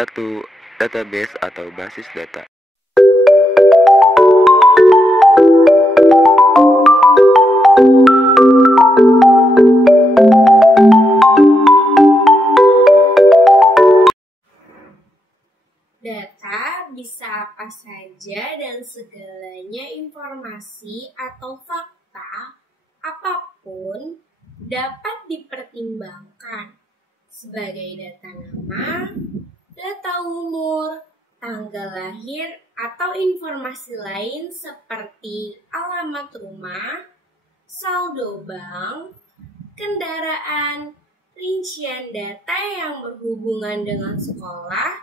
1. Database atau basis data. Data bisa apa saja dan segalanya informasi atau fakta apapun dapat dipertimbangkan sebagai data nama, data umur, tanggal lahir, atau informasi lain seperti alamat rumah, saldo bank, kendaraan, rincian data yang berhubungan dengan sekolah,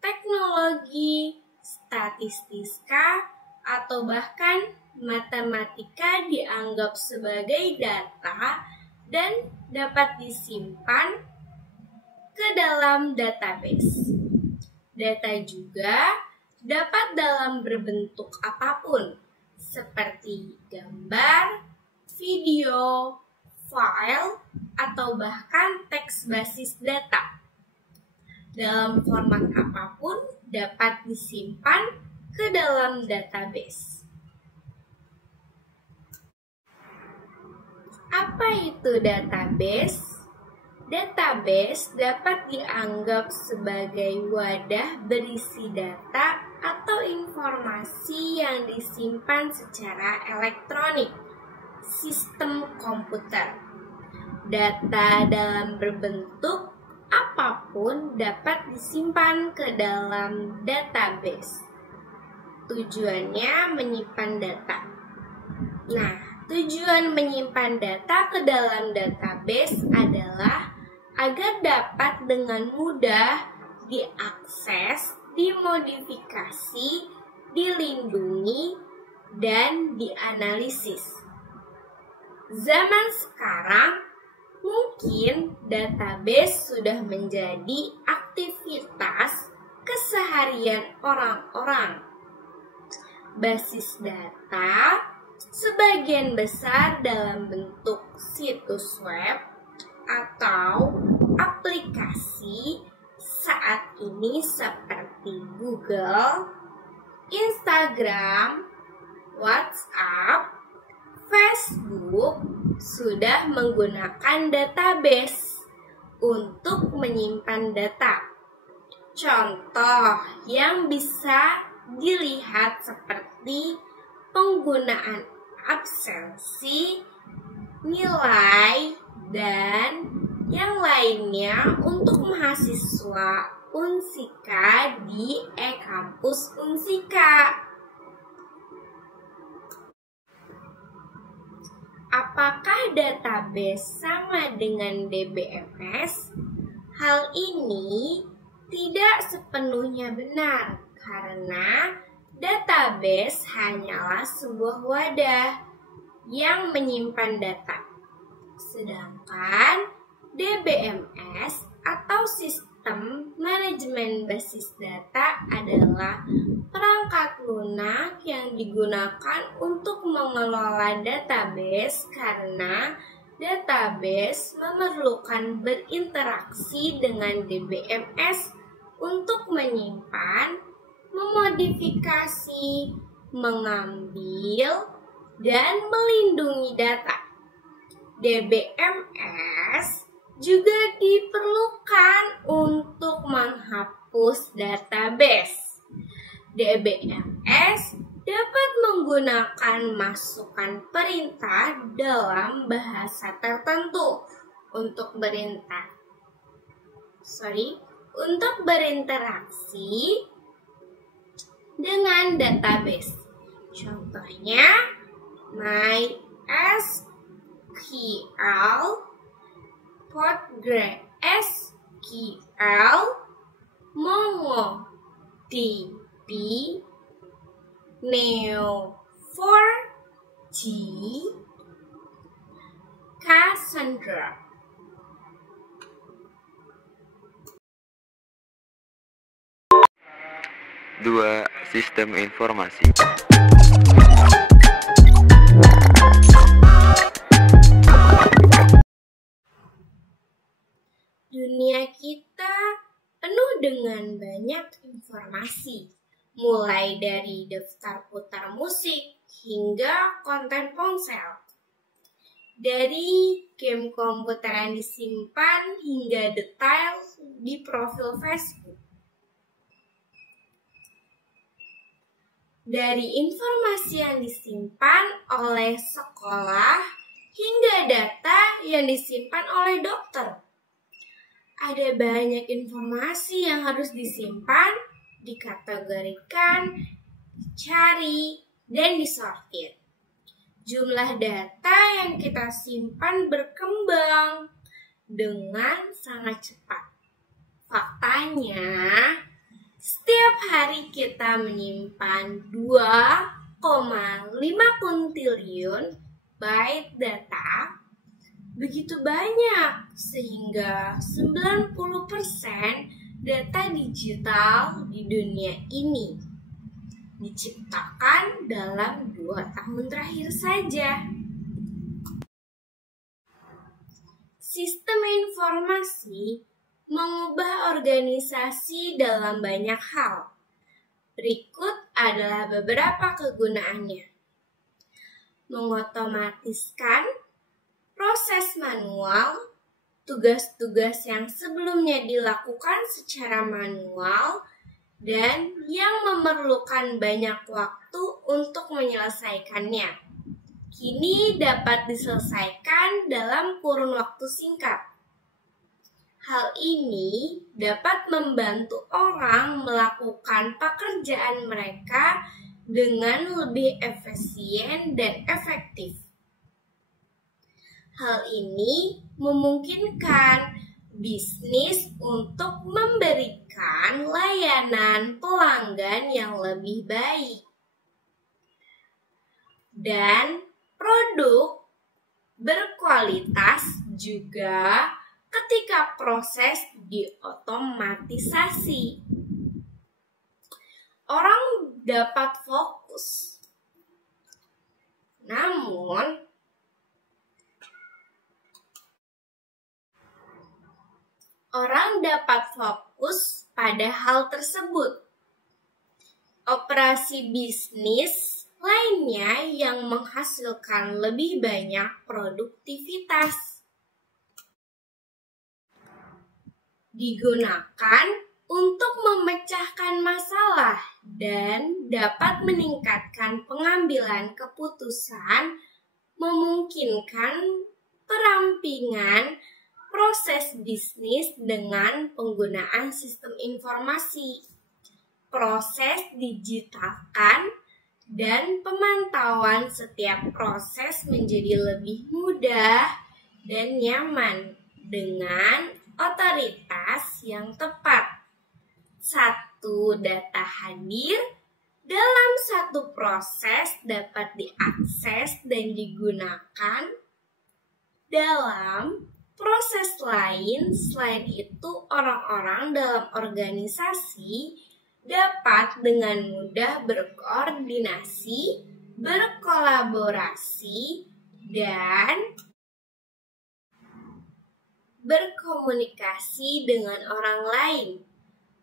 teknologi, statistika, atau bahkan matematika dianggap sebagai data dan dapat disimpan ke dalam database. Data juga dapat dalam berbentuk apapun, seperti gambar, video, file, atau bahkan teks basis data. Dalam format apapun dapat disimpan ke dalam database. Apa itu database? Database dapat dianggap sebagai wadah berisi data atau informasi yang disimpan secara elektronik, sistem komputer. Data dalam berbentuk apapun dapat disimpan ke dalam database. Tujuannya menyimpan data. Nah, tujuan menyimpan data ke dalam database adalah agar dapat dengan mudah diakses, dimodifikasi, dilindungi, dan dianalisis. Zaman sekarang, mungkin database sudah menjadi aktivitas keseharian orang-orang. Basis data sebagian besar dalam bentuk situs web atau aplikasi saat ini seperti Google, Instagram, WhatsApp, Facebook sudah menggunakan database untuk menyimpan data. Contoh yang bisa dilihat seperti penggunaan absensi, nilai, dan yang lainnya untuk mahasiswa Unsika di e-kampus Unsika. Apakah database sama dengan DBMS? Hal ini tidak sepenuhnya benar karena database hanyalah sebuah wadah yang menyimpan data. Sedangkan DBMS atau sistem manajemen basis data adalah perangkat lunak yang digunakan untuk mengelola database karena database memerlukan berinteraksi dengan DBMS untuk menyimpan, memodifikasi, mengambil, dan melindungi data. DBMS juga diperlukan untuk menghapus database. DBMS dapat menggunakan masukan perintah dalam bahasa tertentu untuk berinteraksi dengan database. Contohnya MySQL, PostgreSQL, MongoDB, Neo4j, Cassandra. Dua, sistem informasi. Dunia kita penuh dengan banyak informasi, mulai dari daftar putar musik hingga konten ponsel. Dari game komputer yang disimpan hingga detail di profil Facebook. Dari informasi yang disimpan oleh sekolah hingga data yang disimpan oleh dokter. Ada banyak informasi yang harus disimpan, dikategorikan, dicari, dan disortir. Jumlah data yang kita simpan berkembang dengan sangat cepat. Faktanya, setiap hari kita menyimpan 2,5 kuntiliun byte data, begitu banyak sehingga 90% data digital di dunia ini diciptakan dalam 2 tahun terakhir saja. Sistem informasi mengubah organisasi dalam banyak hal. Berikut adalah beberapa kegunaannya. Mengotomatiskan proses manual, tugas-tugas yang sebelumnya dilakukan secara manual dan yang memerlukan banyak waktu untuk menyelesaikannya, kini dapat diselesaikan dalam kurun waktu singkat. Hal ini dapat membantu orang melakukan pekerjaan mereka dengan lebih efisien dan efektif. Hal ini memungkinkan bisnis untuk memberikan layanan pelanggan yang lebih baik. Dan produk berkualitas juga ketika proses diotomatisasi. Orang dapat fokus. Namun, orang dapat fokus pada hal tersebut. Operasi bisnis lainnya yang menghasilkan lebih banyak produktivitas digunakan untuk memecahkan masalah dan dapat meningkatkan pengambilan keputusan, memungkinkan perampingan proses bisnis dengan penggunaan sistem informasi, proses digitalkan, dan pemantauan setiap proses menjadi lebih mudah dan nyaman dengan otoritas yang tepat. Satu data hadir dalam satu proses dapat diakses dan digunakan dalam proses lain. Selain itu, orang-orang dalam organisasi dapat dengan mudah berkoordinasi, berkolaborasi, dan berkomunikasi dengan orang lain.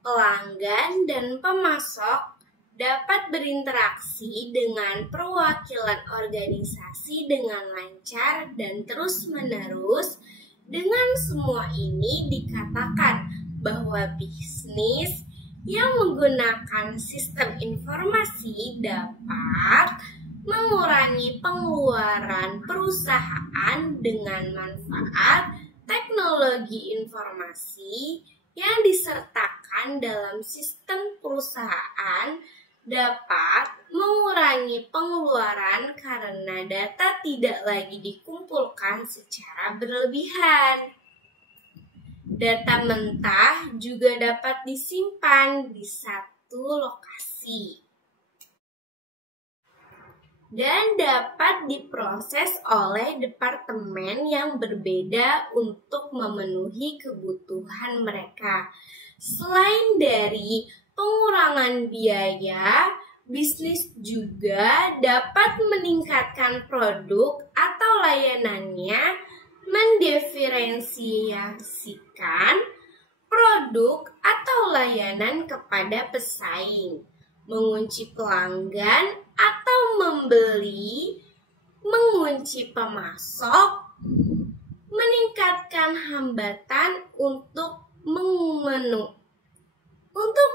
Pelanggan dan pemasok dapat berinteraksi dengan perwakilan organisasi dengan lancar dan terus-menerus. Dengan semua ini dikatakan bahwa bisnis yang menggunakan sistem informasi dapat mengurangi pengeluaran perusahaan dengan manfaat teknologi informasi yang disertakan dalam sistem perusahaan dapat mengurangi pengeluaran karena data tidak lagi dikumpulkan secara berlebihan. Data mentah juga dapat disimpan di satu lokasi dan dapat diproses oleh departemen yang berbeda untuk memenuhi kebutuhan mereka. Selain dari pengurangan biaya, bisnis juga dapat meningkatkan produk atau layanannya, mendiferensiasikan produk atau layanan kepada pesaing, mengunci pelanggan atau membeli, mengunci pemasok, meningkatkan hambatan untuk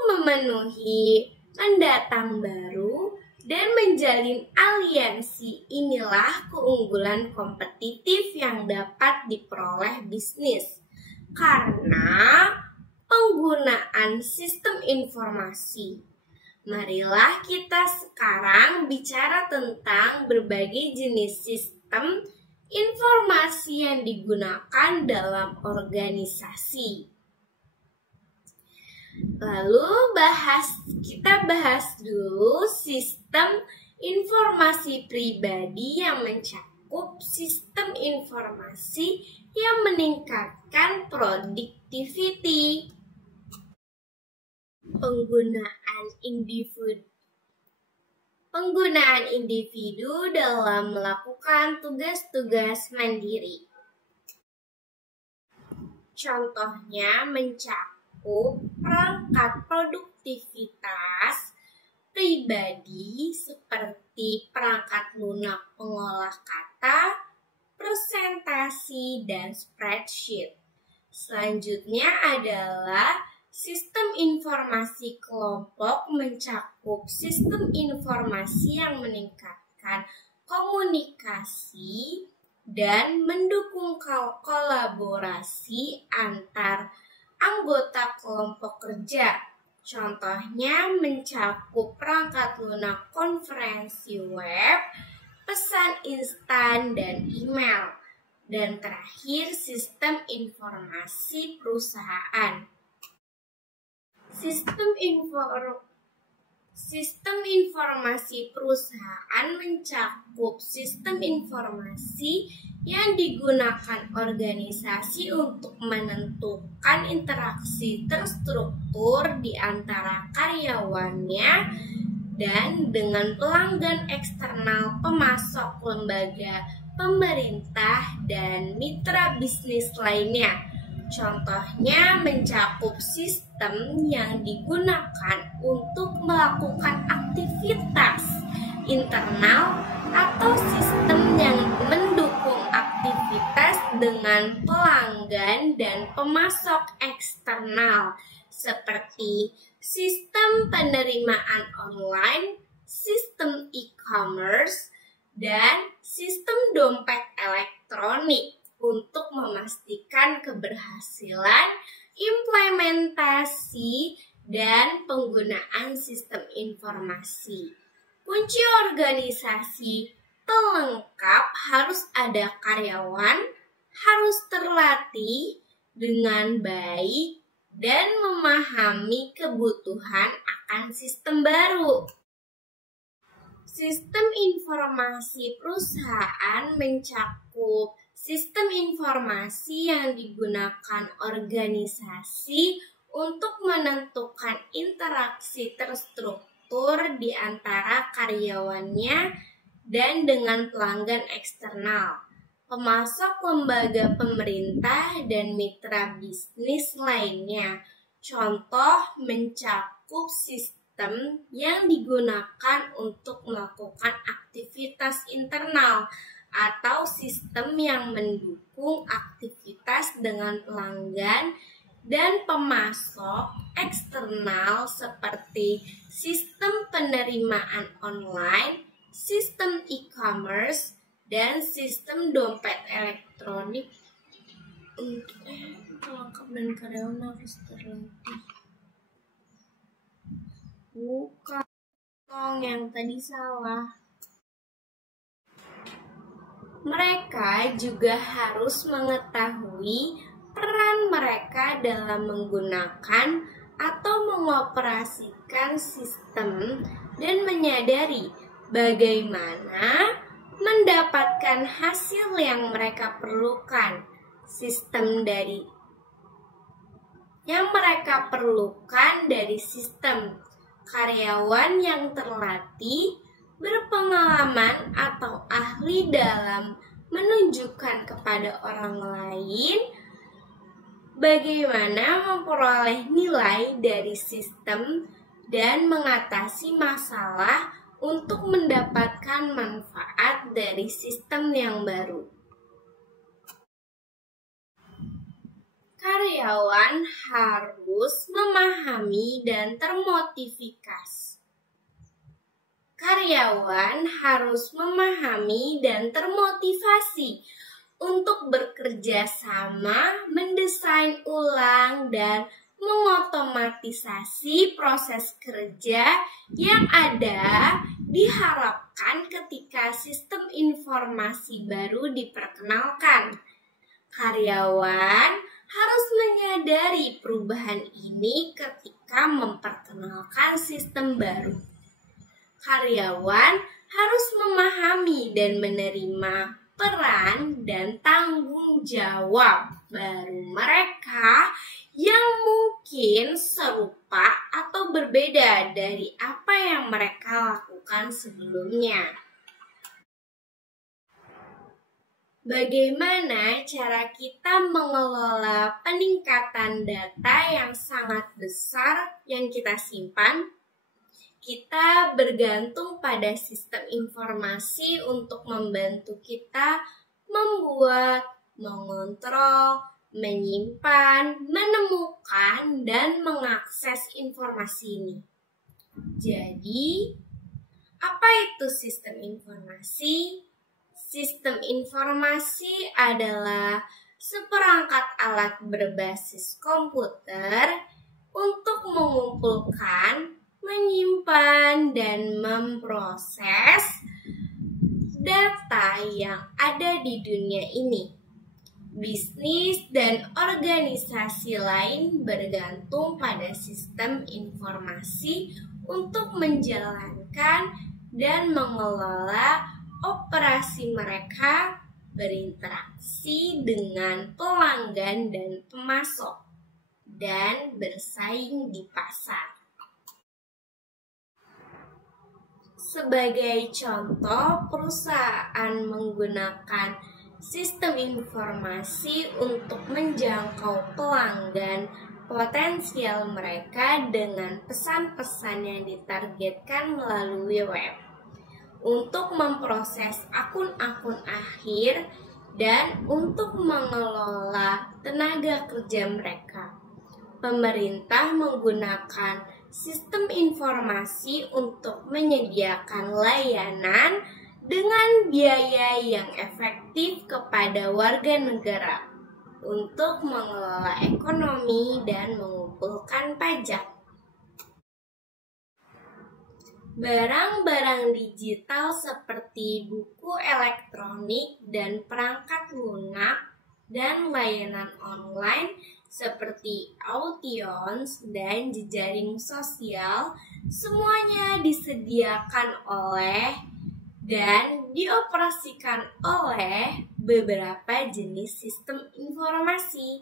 memenuhi pendatang baru, dan menjalin aliansi. Inilah keunggulan kompetitif yang dapat diperoleh bisnis karena penggunaan sistem informasi. Marilah kita sekarang bicara tentang berbagai jenis sistem informasi yang digunakan dalam organisasi. Lalu kita bahas dulu sistem informasi pribadi yang mencakup sistem informasi yang meningkatkan productivity. Penggunaan individu dalam melakukan tugas-tugas mandiri. Contohnya mencakup perangkat produktivitas pribadi seperti perangkat lunak pengolah kata, presentasi, dan spreadsheet. Selanjutnya adalah sistem informasi kelompok, mencakup sistem informasi yang meningkatkan komunikasi dan mendukung kolaborasi antar anggota kelompok kerja. Contohnya mencakup perangkat lunak konferensi web, pesan instan, dan email. Dan terakhir, sistem informasi perusahaan. Sistem informasi perusahaan mencakup sistem informasi yang digunakan organisasi untuk menentukan interaksi terstruktur di antara karyawannya dan dengan pelanggan eksternal, pemasok, lembaga pemerintah, dan mitra bisnis lainnya. Contohnya mencakup sistem yang digunakan untuk melakukan aktivitas internal atau sistem yang mendukung aktivitas dengan pelanggan dan pemasok eksternal seperti sistem penerimaan online, sistem e-commerce, dan sistem dompet elektronik untuk memastikan keberhasilan implementasi dan penggunaan sistem informasi. Kunci organisasi pelengkap harus ada karyawan, harus terlatih dengan baik, dan memahami kebutuhan akan sistem baru. Sistem informasi perusahaan mencakup sistem informasi yang digunakan organisasi untuk menentukan interaksi terstruktur di antara karyawannya dan dengan pelanggan eksternal, pemasok, lembaga pemerintah, dan mitra bisnis lainnya. Contoh mencakup sistem yang digunakan untuk melakukan aktivitas internal atau sistem yang mendukung aktivitas dengan pelanggan dan pemasok eksternal seperti sistem penerimaan online, sistem e-commerce, dan sistem dompet elektronik. Pelengkap dan karyawan harus terlatih. Bukan, yang tadi salah. Mereka juga harus mengetahui peran mereka dalam menggunakan atau mengoperasikan sistem dan menyadari bagaimana mendapatkan hasil yang mereka perlukan. Yang mereka perlukan dari sistem. Karyawan yang terlatih, berpengalaman, atau ahli dalam menunjukkan kepada orang lain bagaimana memperoleh nilai dari sistem dan mengatasi masalah untuk mendapatkan manfaat dari sistem yang baru. Karyawan harus memahami dan termotivasi. Karyawan harus memahami dan termotivasi untuk bekerja sama, mendesain ulang, dan mengotomatisasi proses kerja yang ada. Diharapkan ketika sistem informasi baru diperkenalkan, karyawan harus menyadari perubahan ini ketika memperkenalkan sistem baru. Karyawan harus memahami dan menerima peran dan tanggung jawab baru mereka yang mungkin serupa atau berbeda dari apa yang mereka lakukan sebelumnya. Bagaimana cara kita mengelola peningkatan data yang sangat besar yang kita simpan? Kita bergantung pada sistem informasi untuk membantu kita membuat, mengontrol, menyimpan, menemukan, dan mengakses informasi ini. Jadi, apa itu sistem informasi? Sistem informasi adalah seperangkat alat berbasis komputer untuk mengumpulkan, menyimpan, dan memproses data yang ada di dunia ini. Bisnis dan organisasi lain bergantung pada sistem informasi untuk menjalankan dan mengelola operasi mereka, berinteraksi dengan pelanggan dan pemasok, dan bersaing di pasar. Sebagai contoh, perusahaan menggunakan sistem informasi untuk menjangkau pelanggan potensial mereka dengan pesan-pesan yang ditargetkan melalui web, untuk memproses akun-akun akhir, dan untuk mengelola tenaga kerja mereka. Pemerintah menggunakan sistem informasi untuk menyediakan layanan dengan biaya yang efektif kepada warga negara untuk mengelola ekonomi dan mengumpulkan pajak. Barang-barang digital seperti buku elektronik dan perangkat lunak dan layanan online seperti audiens dan jejaring sosial semuanya disediakan oleh dan dioperasikan oleh beberapa jenis sistem informasi.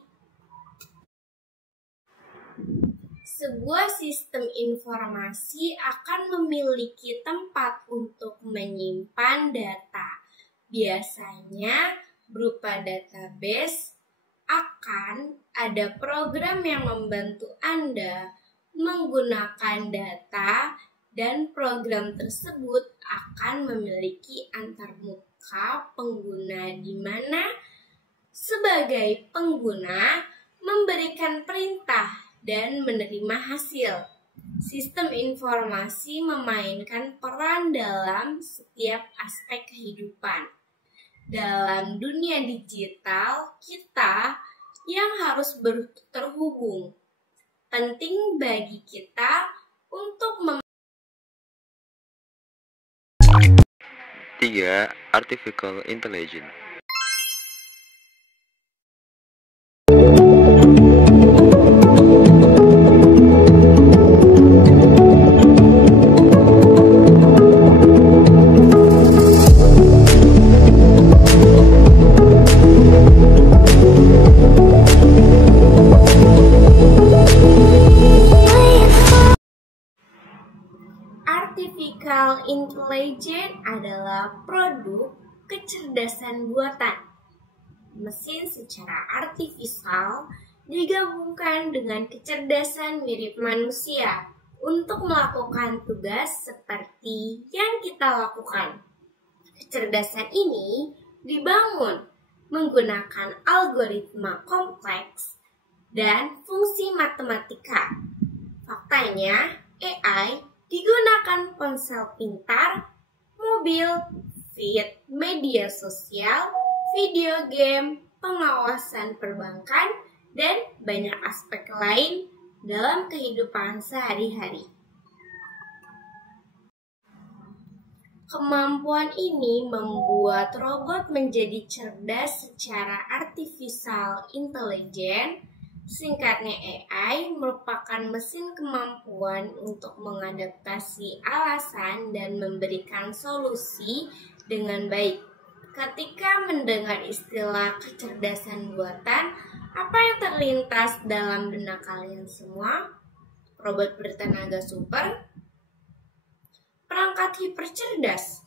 Sebuah sistem informasi akan memiliki tempat untuk menyimpan data, biasanya berupa database. Akan ada program yang membantu Anda menggunakan data, dan program tersebut akan memiliki antarmuka pengguna di mana sebagai pengguna memberikan perintah dan menerima hasil. Sistem informasi memainkan peran dalam setiap aspek kehidupan. Dalam dunia digital, kita yang harus terhubung. Penting bagi kita untuk 3. Artificial Intelligence. Artificial Intelligence adalah produk kecerdasan buatan mesin secara artifisial digabungkan dengan kecerdasan mirip manusia untuk melakukan tugas seperti yang kita lakukan. Kecerdasan ini dibangun menggunakan algoritma kompleks dan fungsi matematika. Faktanya, AI digunakan ponsel pintar, mobil, feed media sosial, video game, pengawasan perbankan, dan banyak aspek lain dalam kehidupan sehari-hari. Kemampuan ini membuat robot menjadi cerdas secara artificial intelligence. Singkatnya, AI merupakan mesin kemampuan untuk mengadaptasi alasan dan memberikan solusi dengan baik. Ketika mendengar istilah kecerdasan buatan, apa yang terlintas dalam benak kalian semua? Robot bertenaga super? Perangkat hipercerdas?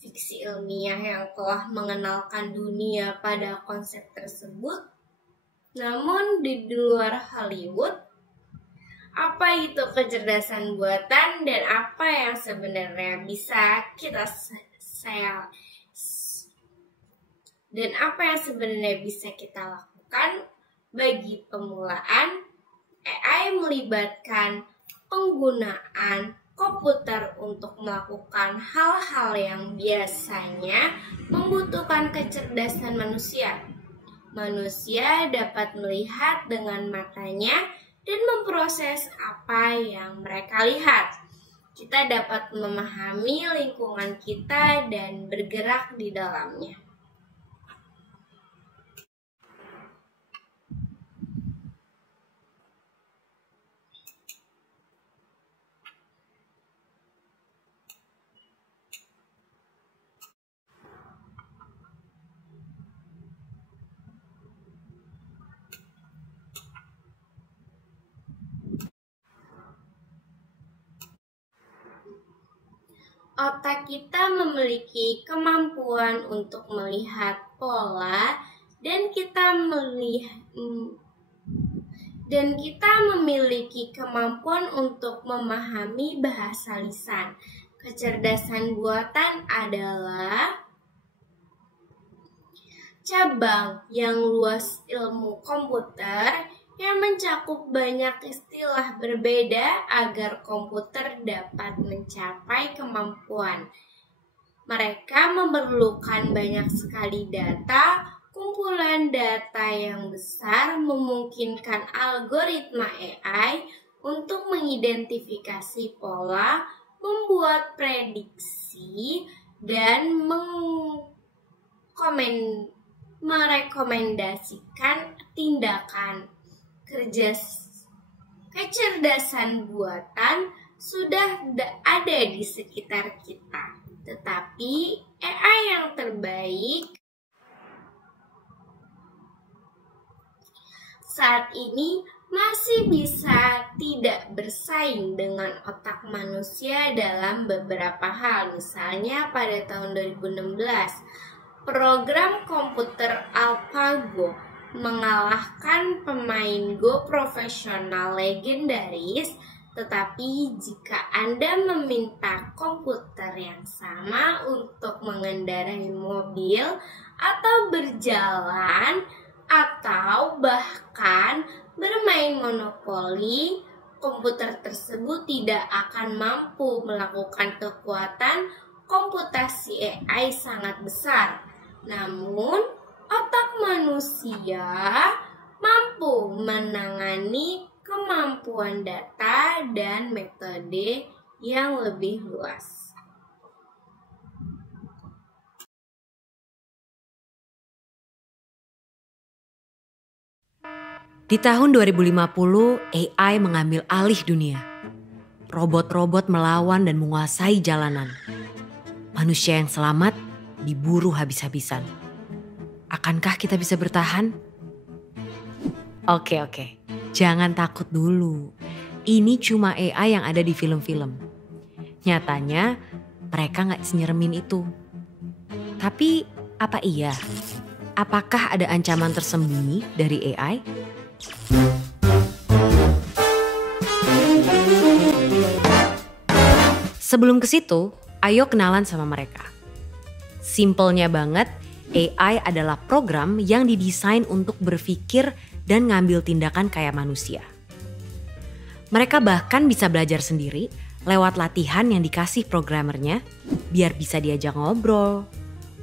Fiksi ilmiah yang telah mengenalkan dunia pada konsep tersebut? Namun di luar Hollywood, apa itu kecerdasan buatan dan apa yang sebenarnya bisa kita lakukan bagi pemulaan? AI melibatkan penggunaan komputer untuk melakukan hal-hal yang biasanya membutuhkan kecerdasan manusia. Manusia dapat melihat dengan matanya dan memproses apa yang mereka lihat. Kita dapat memahami lingkungan kita dan bergerak di dalamnya. Otak kita memiliki kemampuan untuk melihat pola dan kita memiliki kemampuan untuk memahami bahasa lisan. Kecerdasan buatan adalah cabang yang luas ilmu komputer yang mencakup banyak istilah berbeda agar komputer dapat mencapai kemampuan. Mereka memerlukan banyak sekali data. Kumpulan data yang besar memungkinkan algoritma AI untuk mengidentifikasi pola, membuat prediksi, dan merekomendasikan tindakan. Kecerdasan buatan sudah ada di sekitar kita, tetapi AI yang terbaik saat ini masih bisa tidak bersaing dengan otak manusia dalam beberapa hal. Misalnya pada tahun 2016, program komputer AlphaGo mengalahkan pemain Go profesional legendaris. Tetapi jika Anda meminta komputer yang sama untuk mengendarai mobil atau berjalan atau bahkan bermain monopoli, komputer tersebut tidak akan mampu melakukan kekuatan komputasi AI sangat besar. Namun otak manusia mampu menangani kemampuan data dan metode yang lebih luas. Di tahun 2050, AI mengambil alih dunia. Robot-robot melawan dan menguasai jalanan. Manusia yang selamat diburu habis-habisan. Akankah kita bisa bertahan? Oke. Jangan takut dulu. Ini cuma AI yang ada di film-film. Nyatanya mereka gak senyeremin itu. Tapi apa iya? Apakah ada ancaman tersembunyi dari AI? Sebelum ke situ, ayo kenalan sama mereka. Simpelnya banget, AI adalah program yang didesain untuk berpikir dan ngambil tindakan kayak manusia. Mereka bahkan bisa belajar sendiri lewat latihan yang dikasih programmernya biar bisa diajak ngobrol,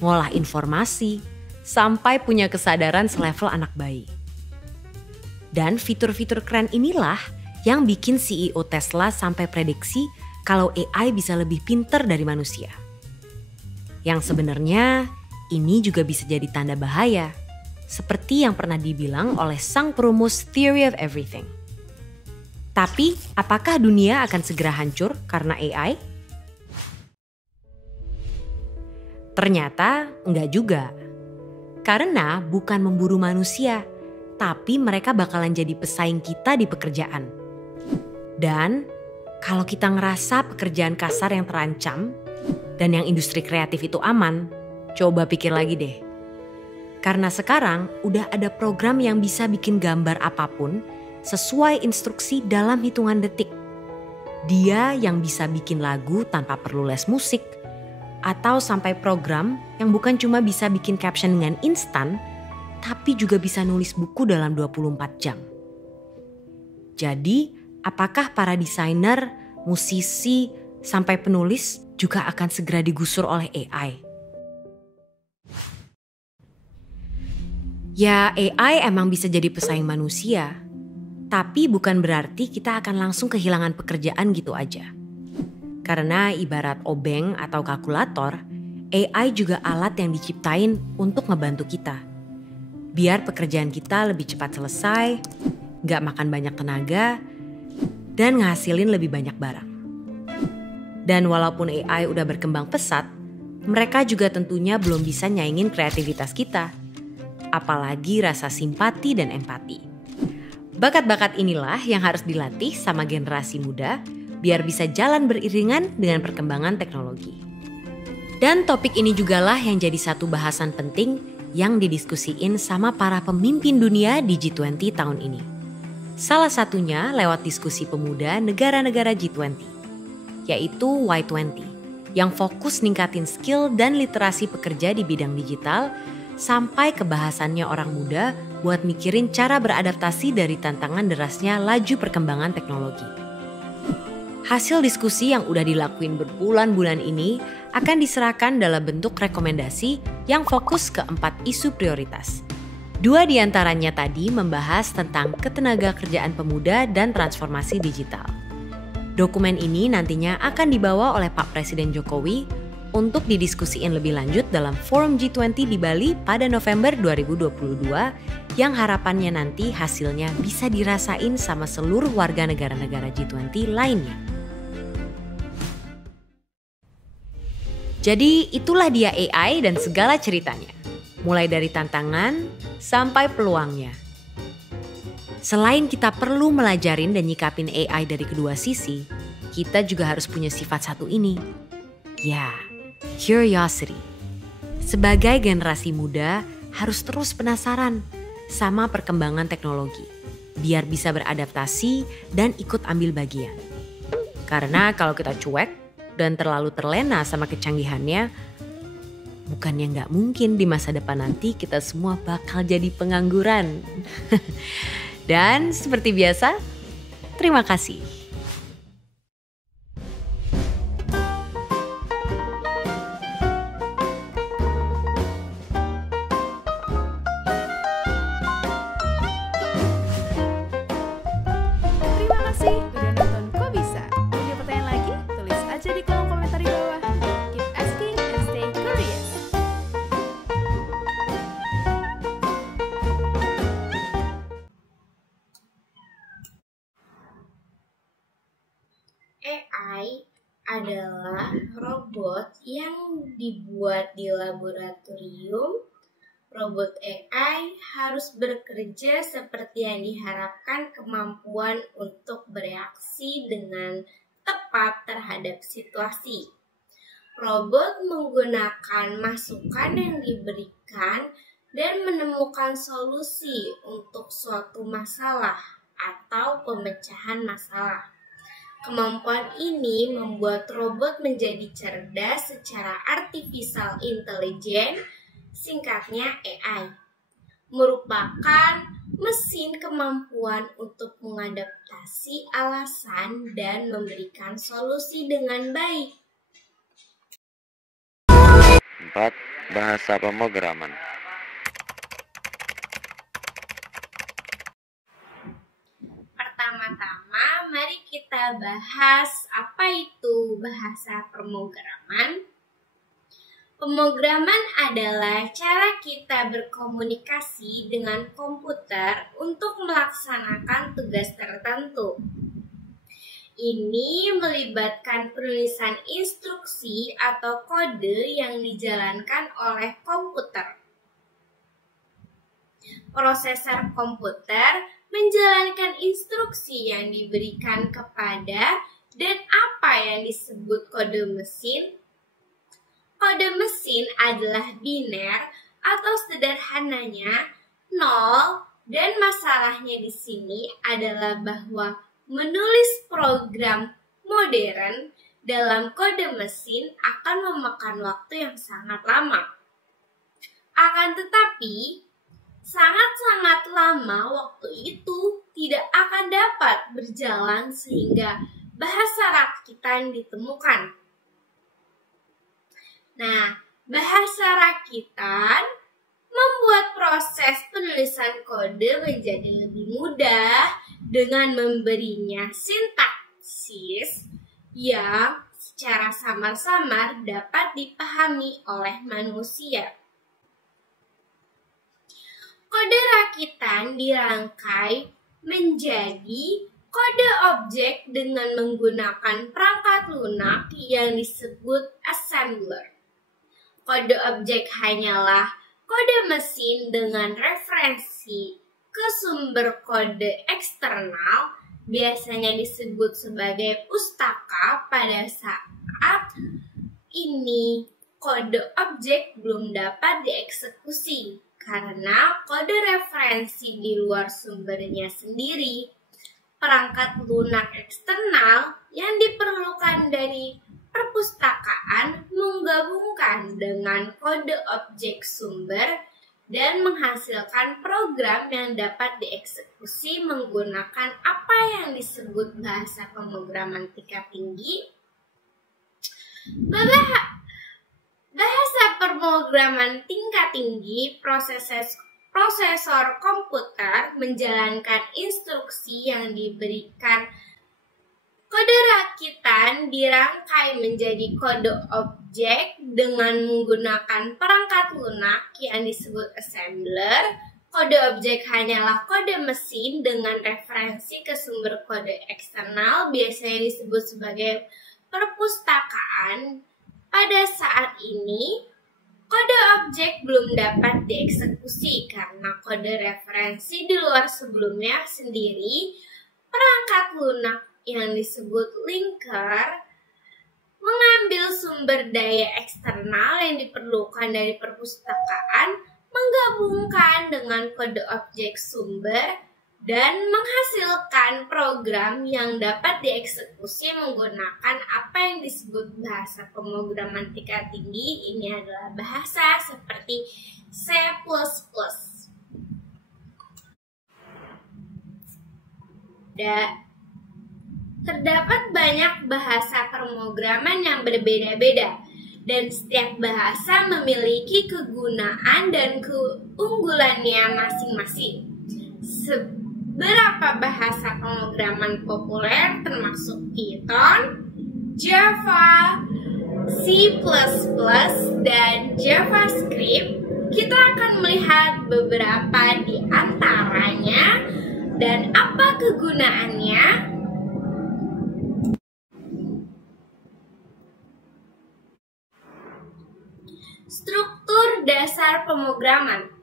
ngolah informasi, sampai punya kesadaran selevel anak bayi. Dan fitur-fitur keren inilah yang bikin CEO Tesla sampai prediksi kalau AI bisa lebih pinter dari manusia. Yang sebenarnya ini juga bisa jadi tanda bahaya, seperti yang pernah dibilang oleh sang perumus Theory of Everything. Tapi apakah dunia akan segera hancur karena AI? Ternyata enggak juga. Karena bukan memburu manusia, tapi mereka bakalan jadi pesaing kita di pekerjaan. Dan kalau kita ngerasa pekerjaan kasar yang terancam dan yang industri kreatif itu aman, coba pikir lagi deh. Karena sekarang udah ada program yang bisa bikin gambar apapun sesuai instruksi dalam hitungan detik. Dia yang bisa bikin lagu tanpa perlu les musik, atau sampai program yang bukan cuma bisa bikin caption dengan instan, tapi juga bisa nulis buku dalam 24 jam. Jadi, apakah para desainer, musisi, sampai penulis juga akan segera digusur oleh AI? Ya, AI emang bisa jadi pesaing manusia, tapi bukan berarti kita akan langsung kehilangan pekerjaan gitu aja. Karena ibarat obeng atau kalkulator, AI juga alat yang diciptain untuk ngebantu kita. Biar pekerjaan kita lebih cepat selesai, gak makan banyak tenaga, dan ngasilin lebih banyak barang. Dan walaupun AI udah berkembang pesat, mereka juga tentunya belum bisa nyaingin kreativitas kita. Apalagi rasa simpati dan empati. Bakat-bakat inilah yang harus dilatih sama generasi muda biar bisa jalan beriringan dengan perkembangan teknologi. Dan topik ini jugalah yang jadi satu bahasan penting yang didiskusiin sama para pemimpin dunia di G20 tahun ini. Salah satunya lewat diskusi pemuda negara-negara G20, yaitu Y20, yang fokus ningkatin skill dan literasi pekerja di bidang digital sampai ke bahasannya orang muda buat mikirin cara beradaptasi dari tantangan derasnya laju perkembangan teknologi. Hasil diskusi yang udah dilakuin berbulan-bulan ini akan diserahkan dalam bentuk rekomendasi yang fokus ke 4 isu prioritas. 2 diantaranya tadi membahas tentang ketenagakerjaan pemuda dan transformasi digital. Dokumen ini nantinya akan dibawa oleh Pak Presiden Jokowi untuk didiskusiin lebih lanjut dalam Forum G20 di Bali pada November 2022 yang harapannya nanti hasilnya bisa dirasain sama seluruh warga negara-negara G20 lainnya. Jadi itulah dia AI dan segala ceritanya, mulai dari tantangan sampai peluangnya. Selain kita perlu melajarin dan nyikapin AI dari kedua sisi, kita juga harus punya sifat satu ini. Ya, curiosity. Sebagai generasi muda harus terus penasaran sama perkembangan teknologi, biar bisa beradaptasi dan ikut ambil bagian. Karena kalau kita cuek dan terlalu terlena sama kecanggihannya, bukannya nggak mungkin di masa depan nanti kita semua bakal jadi pengangguran. Dan seperti biasa, terima kasih. Terima kasih udah nonton Kok Bisa. Punya pertanyaan lagi? Tulis aja di kolom komentar di bawah. Keep asking and stay curious. AI adalah robot yang dibuat di laboratorium. Robot AI harus bekerja seperti yang diharapkan, kemampuan untuk bereaksi dengan tepat terhadap situasi. Robot menggunakan masukan yang diberikan dan menemukan solusi untuk suatu masalah atau pemecahan masalah. Kemampuan ini membuat robot menjadi cerdas secara artificial intelligence, singkatnya AI, merupakan mesin kemampuan untuk mengadaptasi alasan dan memberikan solusi dengan baik. 4. Bahasa pemrograman. Pertama-tama, mari kita bahas apa itu bahasa pemrograman. Pemrograman adalah cara kita berkomunikasi dengan komputer untuk melaksanakan tugas tertentu. Ini melibatkan penulisan instruksi atau kode yang dijalankan oleh komputer. Prosesor komputer menjalankan instruksi yang diberikan kepada dan apa yang disebut kode mesin. Kode mesin adalah biner atau sederhananya 0, dan masalahnya di sini adalah bahwa menulis program modern dalam kode mesin akan memakan waktu yang sangat lama. Akan tetapi, sangat-sangat lama waktu itu tidak akan dapat berjalan sehingga bahasa rakitan ditemukan. Nah, bahasa rakitan membuat proses penulisan kode menjadi lebih mudah dengan memberinya sintaksis yang secara samar-samar dapat dipahami oleh manusia. Kode rakitan dirangkai menjadi kode objek dengan menggunakan perangkat lunak yang disebut assembler. Kode objek hanyalah kode mesin dengan referensi ke sumber kode eksternal, biasanya disebut sebagai pustaka. Pada saat ini, kode objek belum dapat dieksekusi karena kode referensi di luar sumbernya sendiri. Perangkat lunak eksternal yang diperlukan dari perpustakaan menggabungkan dengan kode objek sumber dan menghasilkan program yang dapat dieksekusi menggunakan apa yang disebut bahasa pemrograman tingkat tinggi. Bahasa pemrograman tingkat tinggi, prosesor komputer menjalankan instruksi yang diberikan. Kode rakitan dirangkai menjadi kode objek dengan menggunakan perangkat lunak yang disebut assembler. Kode objek hanyalah kode mesin dengan referensi ke sumber kode eksternal, biasanya disebut sebagai perpustakaan. Pada saat ini, kode objek belum dapat dieksekusi karena kode referensi di luar sebelumnya sendiri. Perangkat lunak yang disebut linker mengambil sumber daya eksternal yang diperlukan dari perpustakaan, menggabungkan dengan kode objek sumber, dan menghasilkan program yang dapat dieksekusi menggunakan apa yang disebut bahasa pemrograman tingkat tinggi. Ini adalah bahasa seperti C++. Terdapat banyak bahasa pemrograman yang berbeda-beda, dan setiap bahasa memiliki kegunaan dan keunggulannya masing-masing. Beberapa bahasa pemrograman populer termasuk Python, Java, C++, dan JavaScript. Kita akan melihat beberapa di antaranya dan apa kegunaannya. Struktur dasar pemrograman.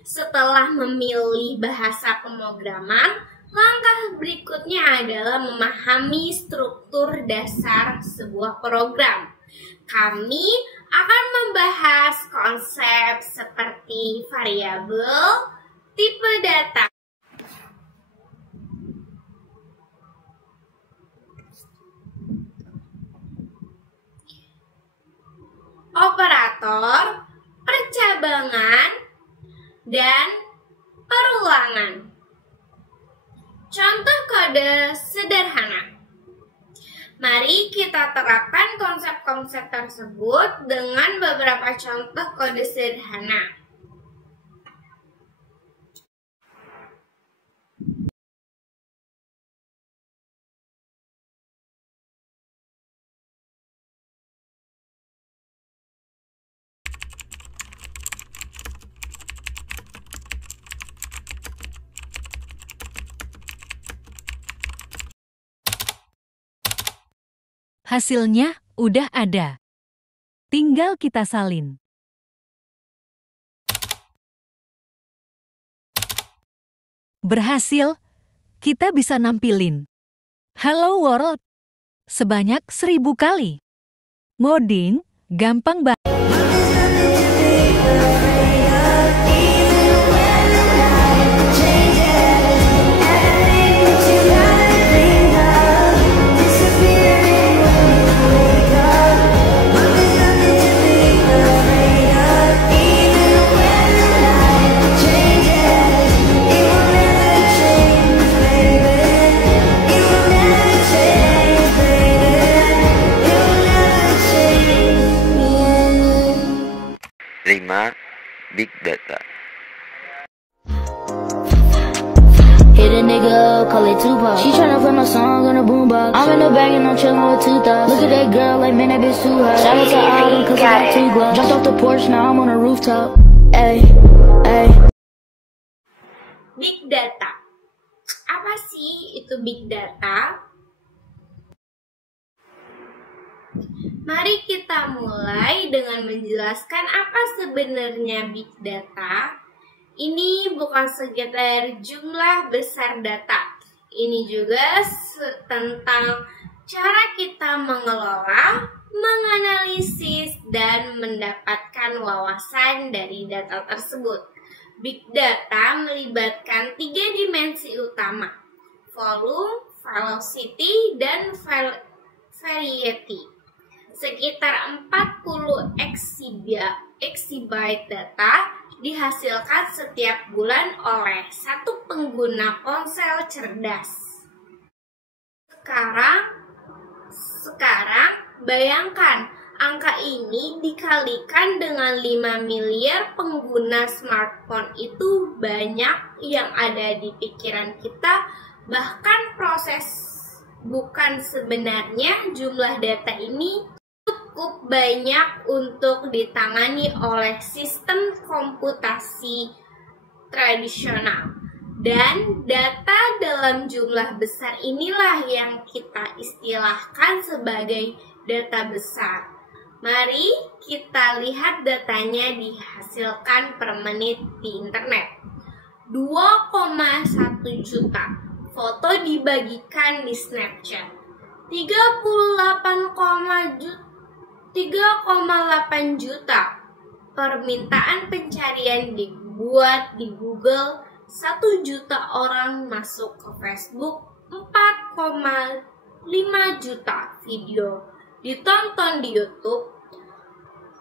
Setelah memilih bahasa pemrograman, langkah berikutnya adalah memahami struktur dasar sebuah program. Kami akan membahas konsep seperti variabel, tipe data, operator, percabangan, dan perulangan. Contoh kode sederhana. Mari kita terapkan konsep-konsep tersebut dengan beberapa contoh kode sederhana. Hasilnya udah ada. Tinggal kita salin. Berhasil, kita bisa nampilin Hello World sebanyak 1000 kali. Ngoding gampang banget. Big data. Hit a nigga up, call it Tupac. She tryna play my song on a boombox. I'm in the bag and I'm chillin' with 2 thoughts. Look at that girl, like man, that bitch too hot. Shout out to Autumn, cause I got 2 gloves. Jumped off the porch, now I'm on a rooftop. Ay, ay. Big data. Apa sih itu big data? Mari kita mulai dengan menjelaskan apa sebenarnya big data. Ini bukan sekedar jumlah besar data. Ini juga tentang cara kita mengelola, menganalisis, dan mendapatkan wawasan dari data tersebut. Big data melibatkan 3 dimensi utama: volume, velocity, dan variety. Sekitar 40 exabyte data dihasilkan setiap bulan oleh satu pengguna ponsel cerdas. Sekarang bayangkan angka ini dikalikan dengan 5 miliar pengguna smartphone. Itu banyak yang ada di pikiran kita, bahkan bukan sebenarnya jumlah data ini cukup banyak untuk ditangani oleh sistem komputasi tradisional. Dan data dalam jumlah besar inilah yang kita istilahkan sebagai data besar. Mari kita lihat datanya dihasilkan per menit di internet. 2,1 juta foto dibagikan di Snapchat. 3,8 juta permintaan pencarian dibuat di Google. 1 juta orang masuk ke Facebook. 4,5 juta video ditonton di YouTube.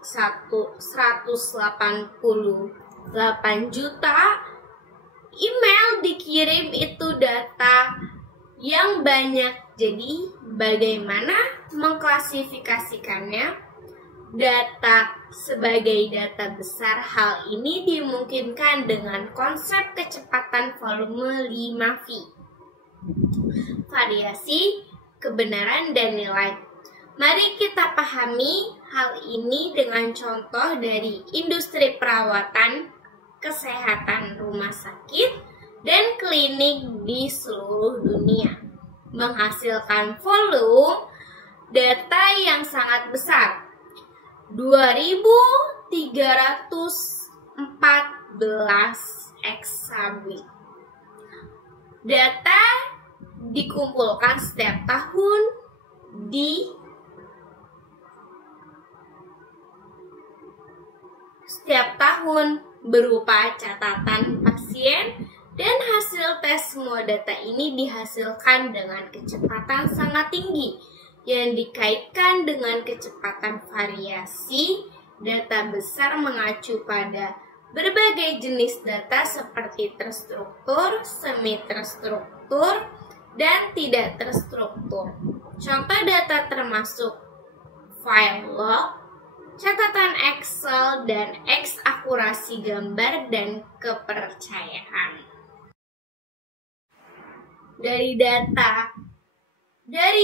188 juta email dikirim. Itu data yang banyak. Jadi bagaimana mengklasifikasikannya? Data sebagai data besar. Hal ini dimungkinkan dengan konsep kecepatan volume 5V. Variasi, kebenaran, dan nilai. Mari kita pahami hal ini dengan contoh dari industri perawatan, kesehatan, rumah sakit, dan klinik di seluruh dunia. Menghasilkan volume data yang sangat besar, 2.314 exabyte. Data dikumpulkan setiap tahun di setiap tahun berupa catatan pasien, dan hasil tes. Semua data ini dihasilkan dengan kecepatan sangat tinggi yang dikaitkan dengan kecepatan variasi. Data besar mengacu pada berbagai jenis data seperti terstruktur, semi terstruktur, dan tidak terstruktur. Contoh data termasuk file log, catatan Excel, dan akurasi gambar dan kepercayaan. Dari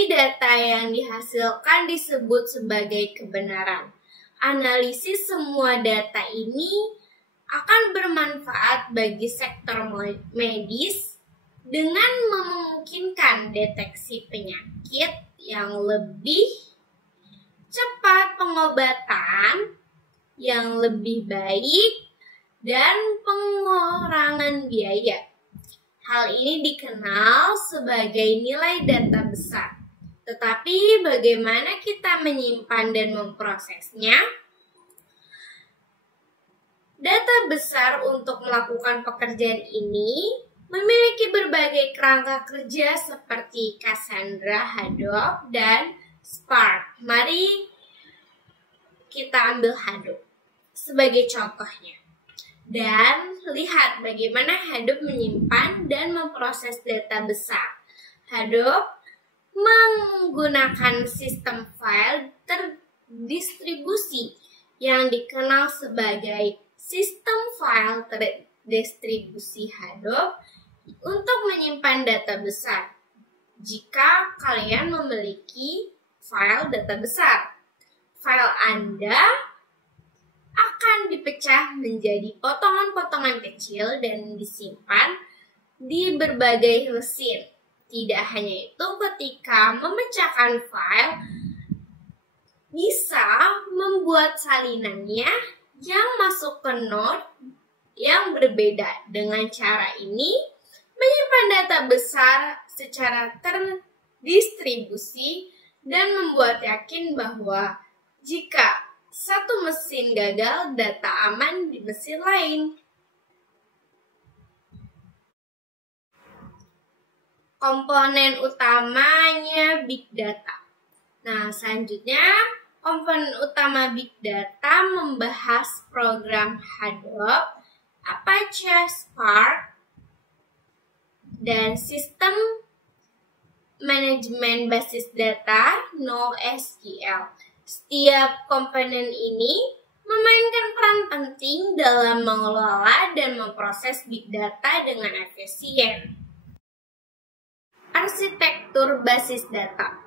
data yang dihasilkan disebut sebagai kebenaran. Analisis semua data ini akan bermanfaat bagi sektor medis dengan memungkinkan deteksi penyakit yang lebih cepat, pengobatan yang lebih baik, dan pengurangan biaya. Hal ini dikenal sebagai nilai data besar. Tetapi bagaimana kita menyimpan dan memprosesnya? Data besar untuk melakukan pekerjaan ini memiliki berbagai kerangka kerja seperti Cassandra, Hadoop, dan Spark. Mari kita ambil Hadoop sebagai contohnya. Dan lihat bagaimana Hadoop menyimpan dan memproses data besar. Hadoop menggunakan sistem file terdistribusi yang dikenal sebagai sistem file terdistribusi Hadoop untuk menyimpan data besar. Jika kalian memiliki file data besar, file Anda akan dipecah menjadi potongan-potongan kecil dan disimpan di berbagai mesin. Tidak hanya itu, ketika memecahkan file, bisa membuat salinannya yang masuk ke node yang berbeda. Dengan cara ini, menyimpan data besar secara terdistribusi dan membuat yakin bahwa jika satu mesin gagal, data aman di mesin lain. Komponen utamanya Big Data. Nah, selanjutnya komponen utama Big Data membahas program Hadoop, Apache Spark, dan sistem manajemen basis data NoSQL. Setiap komponen ini memainkan peran penting dalam mengelola dan memproses Big Data dengan efisien. Arsitektur basis data.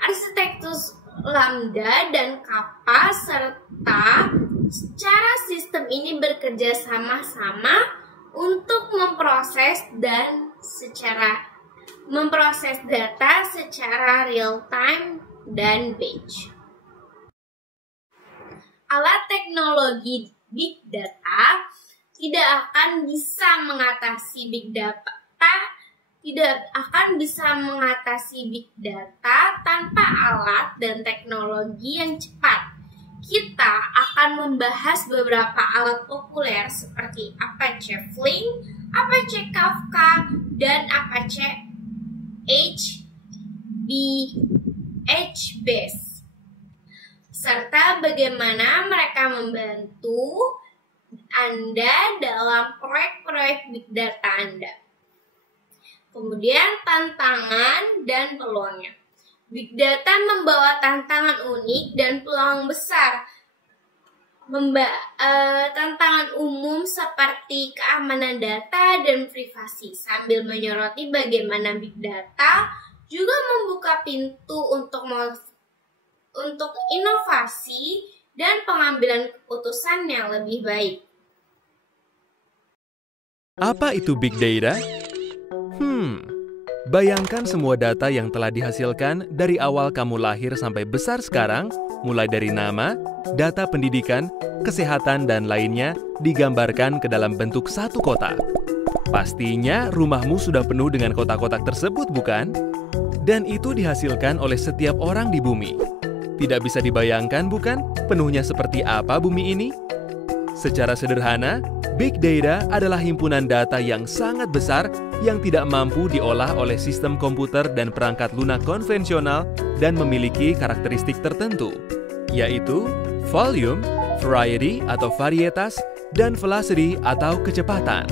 Arsitektur Lambda dan Kappa serta secara sistem ini bekerja sama-sama untuk memproses data secara real time dan batch. Alat teknologi Big Data tidak akan bisa mengatasi Big Data tanpa alat dan teknologi yang cepat. Kita akan membahas beberapa alat populer seperti Apache Flink, Apache Kafka, dan Apache HBase, serta bagaimana mereka membantu Anda dalam proyek-proyek Big Data Anda. Kemudian tantangan dan peluangnya. Big Data membawa tantangan unik dan peluang besar. Tantangan umum seperti keamanan data dan privasi, sambil menyoroti bagaimana Big Data juga membuka pintu untuk inovasi dan pengambilan keputusan yang lebih baik. Apa itu Big Data? Bayangkan semua data yang telah dihasilkan dari awal kamu lahir sampai besar sekarang, mulai dari nama, data pendidikan, kesehatan, dan lainnya digambarkan ke dalam bentuk satu kotak. Pastinya rumahmu sudah penuh dengan kotak-kotak tersebut, bukan? Dan itu dihasilkan oleh setiap orang di bumi. Tidak bisa dibayangkan bukan penuhnya seperti apa bumi ini? Secara sederhana, Big Data adalah himpunan data yang sangat besar yang tidak mampu diolah oleh sistem komputer dan perangkat lunak konvensional dan memiliki karakteristik tertentu, yaitu volume, variety atau varietas, dan velocity atau kecepatan.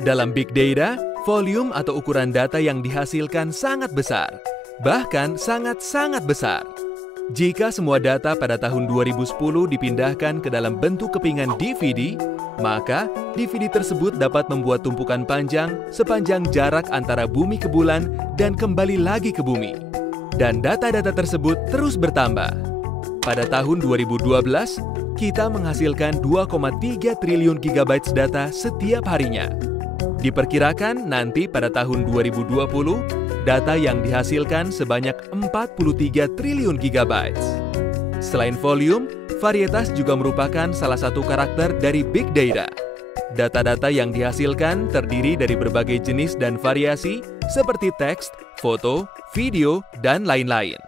Dalam Big Data, volume atau ukuran data yang dihasilkan sangat besar, bahkan sangat-sangat besar. Jika semua data pada tahun 2010 dipindahkan ke dalam bentuk kepingan DVD, maka DVD tersebut dapat membuat tumpukan panjang sepanjang jarak antara bumi ke bulan dan kembali lagi ke bumi. Dan data-data tersebut terus bertambah. Pada tahun 2012, kita menghasilkan 2,3 triliun gigabytes data setiap harinya. Diperkirakan nanti pada tahun 2020, data yang dihasilkan sebanyak 43 triliun gigabytes. Selain volume, varietas juga merupakan salah satu karakter dari Big Data. Data-data yang dihasilkan terdiri dari berbagai jenis dan variasi seperti teks, foto, video, dan lain-lain.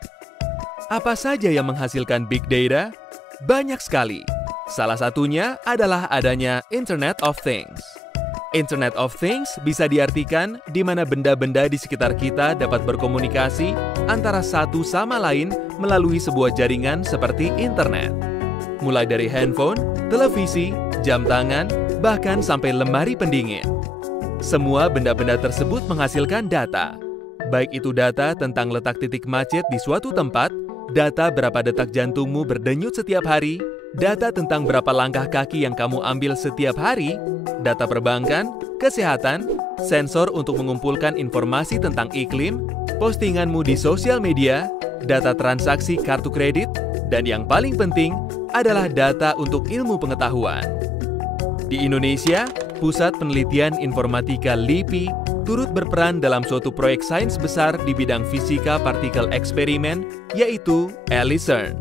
Apa saja yang menghasilkan Big Data? Banyak sekali. Salah satunya adalah adanya Internet of Things. Internet of Things bisa diartikan di mana benda-benda di sekitar kita dapat berkomunikasi antara satu sama lain melalui sebuah jaringan seperti internet. Mulai dari handphone, televisi, jam tangan, bahkan sampai lemari pendingin. Semua benda-benda tersebut menghasilkan data. Baik itu data tentang letak titik macet di suatu tempat, data berapa detak jantungmu berdenyut setiap hari, data tentang berapa langkah kaki yang kamu ambil setiap hari, data perbankan, kesehatan, sensor untuk mengumpulkan informasi tentang iklim, postinganmu di sosial media, data transaksi kartu kredit, dan yang paling penting adalah data untuk ilmu pengetahuan. Di Indonesia, Pusat Penelitian Informatika LIPI turut berperan dalam suatu proyek sains besar di bidang fisika partikel eksperimen, yaitu LICERN.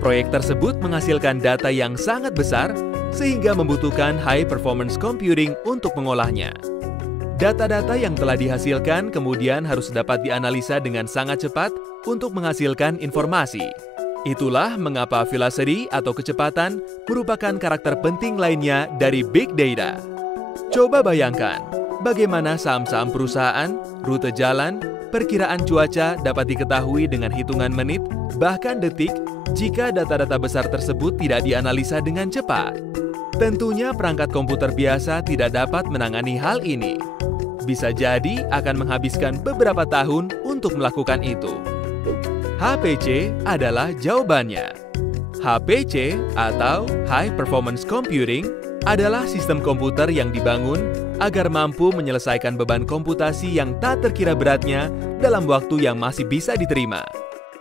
Proyek tersebut menghasilkan data yang sangat besar, sehingga membutuhkan high performance computing untuk mengolahnya. Data-data yang telah dihasilkan kemudian harus dapat dianalisa dengan sangat cepat untuk menghasilkan informasi. Itulah mengapa velocity atau kecepatan merupakan karakter penting lainnya dari Big Data. Coba bayangkan, bagaimana saham-saham perusahaan, rute jalan, perkiraan cuaca dapat diketahui dengan hitungan menit, bahkan detik, jika data-data besar tersebut tidak dianalisa dengan cepat. Tentunya perangkat komputer biasa tidak dapat menangani hal ini. Bisa jadi akan menghabiskan beberapa tahun untuk melakukan itu. HPC adalah jawabannya. HPC atau High Performance Computing adalah sistem komputer yang dibangun agar mampu menyelesaikan beban komputasi yang tak terkira beratnya dalam waktu yang masih bisa diterima.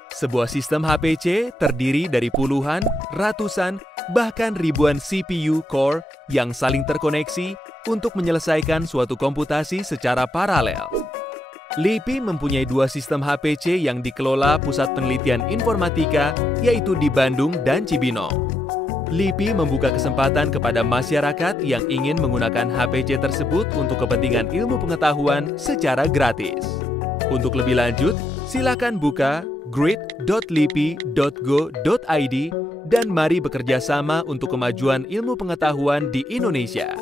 Sebuah sistem HPC terdiri dari puluhan, ratusan, bahkan ribuan CPU core yang saling terkoneksi untuk menyelesaikan suatu komputasi secara paralel. LIPI mempunyai dua sistem HPC yang dikelola Pusat Penelitian Informatika, yaitu di Bandung dan Cibinong. LIPI membuka kesempatan kepada masyarakat yang ingin menggunakan HPC tersebut untuk kepentingan ilmu pengetahuan secara gratis. Untuk lebih lanjut, silakan buka grid.lipi.go.id dan mari bekerja sama untuk kemajuan ilmu pengetahuan di Indonesia.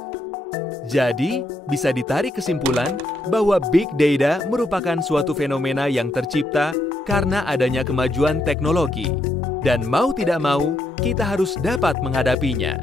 Jadi, bisa ditarik kesimpulan bahwa Big Data merupakan suatu fenomena yang tercipta karena adanya kemajuan teknologi. Dan mau tidak mau, kita harus dapat menghadapinya.